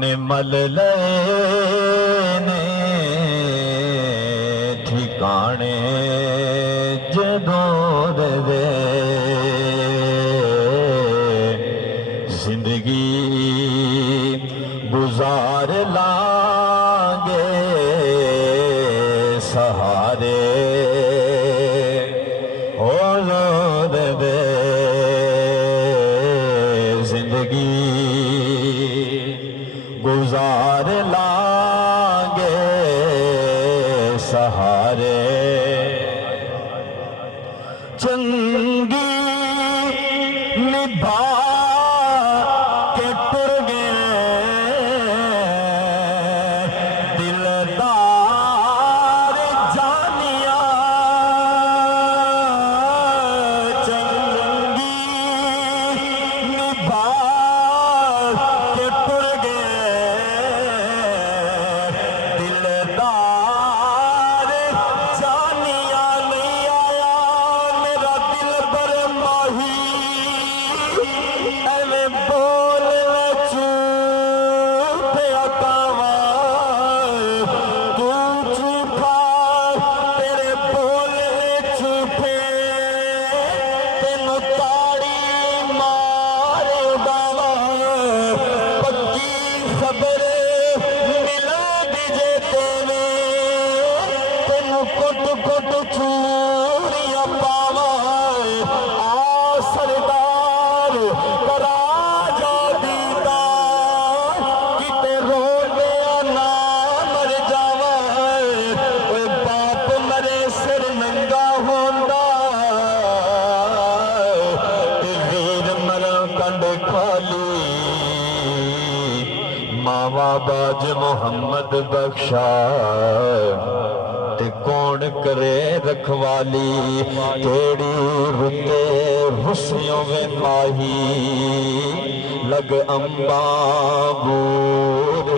निमल लेने ठिकाने जदों दे जिंदगी गुजार लांगे सहारे हो दे जिंदगी गुजार लांगे सहारे चंगी निभा के टुर गए दिलदार जानिया चंगी निभा के टुर गए दिलदार जानिया नहीं आया मेरा दिल पर माही एवें बोल झूठे अकावा तू झूठा तेरे बोले झूठे तेनू ताड़ी मारे बावा पक्की खबर मिला दीजे तेने तेनू कुट कुट चूड़ियां पावा आ सरदार करा जा दीदा किते रोले ना मर जावा ओए बाप मरे सिर नंगा होंदा ते वीर मरा कंड खाली मावा बाज मोहम्मद बख्शा ते कौन करे रखवाली तेरी रुते रुसियों में माही लग अम्बा बूर